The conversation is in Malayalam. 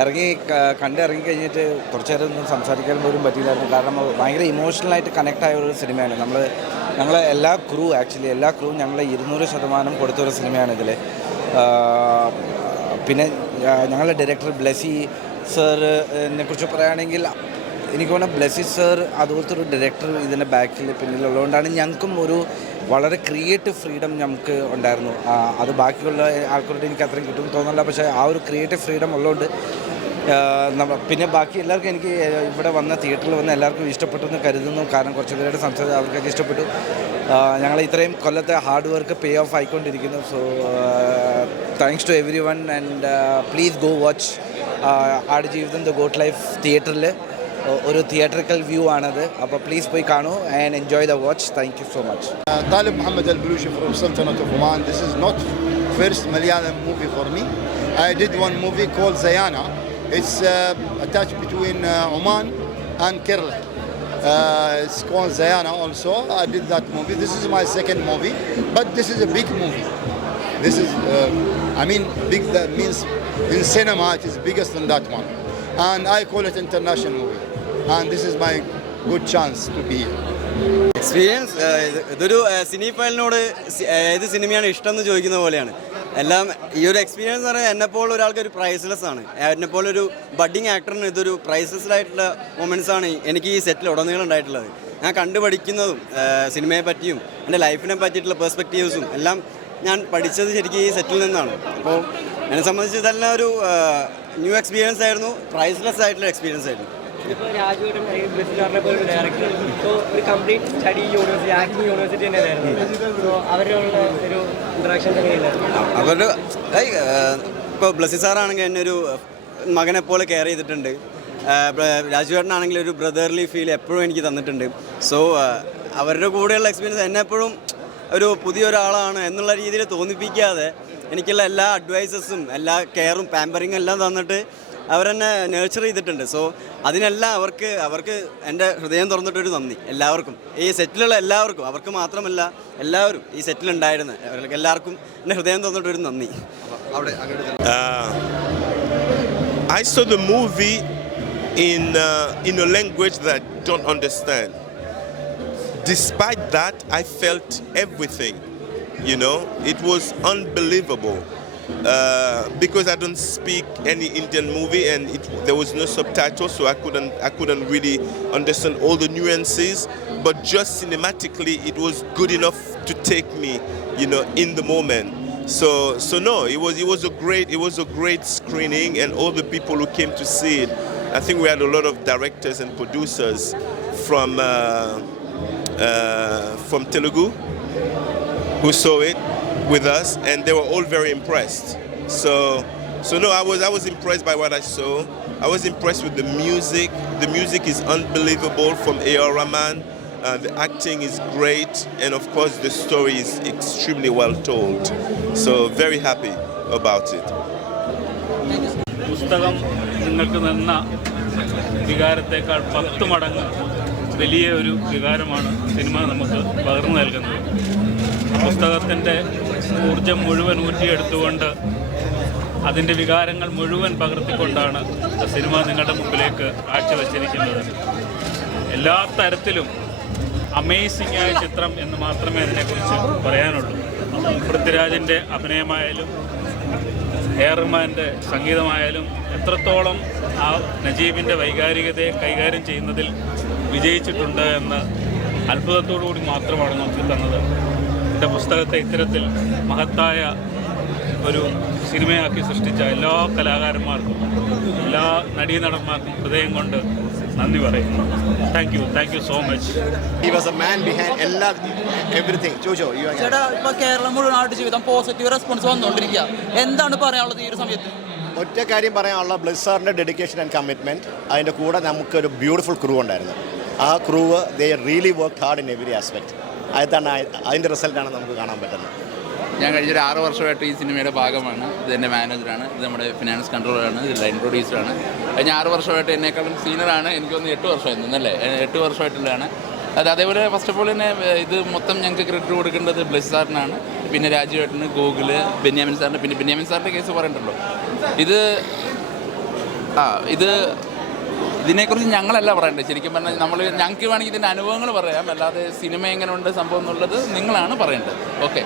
ഇറങ്ങി കണ്ട് ഇറങ്ങി കഴിഞ്ഞിട്ട് കുറച്ച് നേരം ഒന്നും സംസാരിക്കാൻ പോലും പറ്റിയില്ലായിരുന്നു. കാരണം ഭയങ്കര ഇമോഷണലായിട്ട് കണക്ട് ആയ ഒരു സിനിമയാണ്. നമ്മൾ ഞങ്ങൾ എല്ലാ ക്രൂ ആക്ച്വലി എല്ലാ ക്രൂ ഞങ്ങൾ ഇരുന്നൂറ് ശതമാനം കൊടുത്ത ഒരു സിനിമയാണ് ഇതിൽ പിന്നെ ഞങ്ങളുടെ ഡയറക്ടർ ബ്ലെസി സാറിനെ കുറിച്ച് പറയുകയാണെങ്കിൽ എനിക്ക് തോന്നുന്നു ബ്ലെസി സാർ അതുപോലത്തെ ഒരു ഡയറക്ടർ ഇതിന്റെ ബാക്കിൽ പിന്നിലുള്ളതുകൊണ്ടാണ് ഞങ്ങൾക്കും ഒരു വളരെ ക്രിയേറ്റീവ് ഫ്രീഡം നമുക്ക് ഉണ്ടായിരുന്നു. അത് ബാക്കിയുള്ള ആൾക്കാരോട് എനിക്ക് അത്രയും കിട്ടും തോന്നുന്നില്ല. പക്ഷേ ആ ഒരു ക്രിയേറ്റീവ് ഫ്രീഡം ഉള്ളതുകൊണ്ട് പിന്നെ ബാക്കി എല്ലാവർക്കും എനിക്ക് ഇവിടെ വന്ന തിയേറ്ററിൽ വന്ന എല്ലാവർക്കും ഇഷ്ടപ്പെട്ടു എന്ന് കരുതുന്നു. കാരണം കുറച്ച് പേരുടെ സംസാരം അവർക്കൊക്കെ ഇഷ്ടപ്പെട്ടു. ഞങ്ങൾ ഇത്രയും കൊല്ലത്തെ hard work pay off ആയിക്കൊണ്ടിരിക്കുന്നു. So thanks to everyone and please go watch Aadujeevitham the goat life തിയേറ്ററിൽ ഒരു തിയേറ്ററിക്കൽ വ്യൂ ആണത് അപ്പോൾ പ്ലീസ് പോയി കാണൂ and enjoy the watch thank you so much Uh, Talib Muhammad Al Baluchi from Sultanate of Oman. This is not first Malayalam movie for me. I did one movie called Zayana. It's uh, attached between uh, Oman and Kerala. Uh, it's called Zayana also. I did that movie. This is my second movie, but this is a big movie. This is, uh, I mean, big that means in cinema it is biggest than that one. And I call it international movie. And this is my good chance to be here. Experience ഇതൊരു സിനി ഫയലിനോട് ഏത് സിനിമയാണ് ഇഷ്ടം എന്ന് ചോദിക്കുന്ന പോലെയാണ്. എല്ലാം ഈ ഒരു എക്സ്പീരിയൻസ് എന്ന് പറഞ്ഞാൽ എന്നെപ്പോലെ ഒരാൾക്ക് ഒരു പ്രൈസ്ലെസ് ആണ്. എന്നെപ്പോലെ ഒരു ബഡ്ഡിങ് ആക്ടറിന് ഇതൊരു പ്രൈസ്ലെസ് ആയിട്ടുള്ള മൊമെന്റ്സ് ആണ് എനിക്ക് ഈ സെറ്റിൽ ഉടനീളം ഉണ്ടായിട്ടുള്ളത്. ഞാൻ കണ്ടുപഠിക്കുന്നതും സിനിമയെ പറ്റിയും എന്റെ ലൈഫിനെ പറ്റിയിട്ടുള്ള പെർസ്പെക്റ്റീവ്സും എല്ലാം ഞാൻ പഠിച്ചത് ശരിക്കും ഈ സെറ്റിൽ നിന്നാണ്. അപ്പോൾ എന്നെ സംബന്ധിച്ച് ഇതെല്ലാം ഒരു ന്യൂ എക്സ്പീരിയൻസ് ആയിരുന്നു പ്രൈസ്ലെസ് ആയിട്ടുള്ള എക്സ്പീരിയൻസ് ആയിരുന്നു. പോലെ ഡയറക്ടർ സോ ഒരു കംപ്ലീറ്റ് സ്റ്റഡി യൂണിവേഴ്സിറ്റി ഒരു അവരുടെ ഇപ്പോൾ ബ്ലസ്സി സാറാണെങ്കിൽ എന്നെ ഒരു മകനെ പോലെ കെയർ ചെയ്തിട്ടുണ്ട്. രാജുവേട്ടനാണെങ്കിൽ ഒരു ബ്രദർലി ഫീൽ എപ്പോഴും എനിക്ക് തന്നിട്ടുണ്ട്. സോ അവരുടെ കൂടെയുള്ള എക്സ്പീരിയൻസ് എന്നെ എപ്പോഴും ഒരു പുതിയൊരാളാണ് എന്നുള്ള രീതിയിൽ തോന്നിപ്പിക്കാതെ എനിക്കുള്ള എല്ലാ അഡ്വൈസസും എല്ലാ കെയറും പാമ്പറിങ്ങും എല്ലാം തന്നിട്ട് അവരെന്നെ നേർച്ചർ ചെയ്തിട്ടുണ്ട് സോ അതിനെല്ലാം അവർക്ക് അവർക്ക് എന്റെ ഹൃദയം തുറന്നിട്ടൊരു നന്ദി എല്ലാവർക്കും ഈ സെറ്റിലുള്ള എല്ലാവർക്കും അവർക്ക് മാത്രമല്ല എല്ലാവരും ഈ സെറ്റിലുണ്ടായിരുന്ന അവർക്ക് എല്ലാവർക്കും എന്റെ ഹൃദയം തുറന്നിട്ടൊരു നന്ദി അവിടെ I saw the movie in uh, in a language that I don't understand. Despite that, I felt everything. You know, it was unbelievable. Uh, because I don't speak any Indian movie and it, there was no subtitles, so I couldn't I couldn't really understand all the nuances. But just cinematically, it was good enough to take me, you know, in the moment. So so no, it was it was a great it was a great screening, and all the people who came to see it. I think we had a lot of directors and producers from uh, uh, from Telugu who saw it with us, and they were all very impressed. So, so no, I was I was impressed by what I saw. I was impressed with the music. The music is unbelievable from A.R. Rahman. Uh, the acting is great, and of course, the story is extremely well told. So, very happy about it. പുസ്തകം നിങ്ങൾക്ക് തന്ന വികാരത്തേക്കാൾ പത്ത് മടങ്ങ് വലിയ ഒരു വികാരമാണ് സിനിമ നമുക്ക് പകർന്നു നൽകുന്നത് പുസ്തകത്തിൻ്റെ ഊർജം മുഴുവൻ ഊറ്റിയെടുത്തുകൊണ്ട് അതിന്റെ വികാരങ്ങൾ മുഴുവൻ പകർത്തിക്കൊണ്ടാണ് സിനിമ നിങ്ങളുടെ മുമ്പിലേക്ക് കാഴ്ചവെച്ചിരിക്കുന്നത്. എല്ലാ തരത്തിലും അമേസിംഗ് ആയ ചിത്രം എന്ന് മാത്രമേ അതിനെക്കുറിച്ച് പറയാനുള്ളൂ. പൃഥ്വിരാജിന്റെ അഭിനയമായാലും ഹെയർമാന്റെ സംഗീതമായാലും എത്രത്തോളം ആ നജീബിന്റെ വൈകാരികതയെ കൈകാര്യം ചെയ്യുന്നതിൽ വിജയിച്ചിട്ടുണ്ട് എന്ന് അത്ഭുതത്തോടു കൂടി മാത്രമാണ് നമുക്ക് തന്നത് എന്റെ പുസ്തകത്തെ ഇത്തരത്തിൽ മഹത്തായ ഒരു സിനിമയാക്കി സൃഷ്ടിച്ച എല്ലാ കലാകാരന്മാർക്കും എല്ലാ നടീനടന്മാർക്കും ഹൃദയം കൊണ്ട് നന്ദി പറയുന്നു. Thank you thank you so much He was a man behind എല്ലാ everything. Jojo, you are ചേട്ടാ ഇപ്പൊ കേരളം മുഴുവൻ ആയിട്ട് ജീവിതം പോസിറ്റീവ് റെസ്പോൺസ് വന്നുകൊണ്ടിരിക്കുക എന്താണ് പറയാനുള്ളത് ഈ ഒരു സമയത്ത്? ഒറ്റ കാര്യം പറയാനുള്ള ബ്ലിസാറിന്റെ ഡെഡിക്കേഷൻ ആൻഡ് കമ്മിറ്റ്മെന്റ് അതിന്റെ കൂടെ നമുക്കൊരു ബ്യൂട്ടിഫുൾ ക്രൂ ഉണ്ടായിരുന്നു. ആ crew they really work hard in every aspect അതാണ് അതിന്റെ റിസൾട്ടാണ് നമുക്ക് കാണാൻ പറ്റുന്നത്. ഞാൻ കഴിഞ്ഞൊരു ആറ് വർഷമായിട്ട് ഈ സിനിമയുടെ ഭാഗമാണ്. ഇത് എന്റെ മാനേജറാണ്. ഇത് നമ്മുടെ ഫിനാൻസ് കൺട്രോളറാണ്. ഇത് ലൈൻ പ്രൊഡ്യൂസറാണ്. കഴിഞ്ഞ ആറ് വർഷമായിട്ട് എന്നെക്കാളും സീനിയറാണ്. എനിക്കൊന്ന് എട്ട് വർഷമായി നിന്നല്ലേ എട്ട് വർഷമായിട്ടുള്ളതാണ്. അത് അതേപോലെ ഫസ്റ്റ് ഓഫ് ഓൾ തന്നെ ഇത് മൊത്തം ഞങ്ങൾക്ക് ക്രെഡിറ്റ് കൊടുക്കേണ്ടത് ബ്ലസ് സാറിനാണ്. പിന്നെ രാജുവേട്ടന് ഗൂഗിൾ ബെന്യാമിൻ സാറിന്. പിന്നെ ബെന്യാമിൻ സാറിന്റെ കേസ് പറയണ്ടല്ലോ? ഇത് ആ ഇത് ഇതിനെക്കുറിച്ച് ഞങ്ങളല്ല പറയേണ്ടത്. ശരിക്കും പറഞ്ഞാൽ നമ്മൾ ഞങ്ങൾക്ക് വേണമെങ്കിൽ ഇതിന്റെ അനുഭവങ്ങൾ പറയാം. അല്ലാതെ സിനിമ എങ്ങനെ ഉണ്ട് സംഭവം എന്നുള്ളത് നിങ്ങളാണ് പറയേണ്ടത്. ഓക്കെ.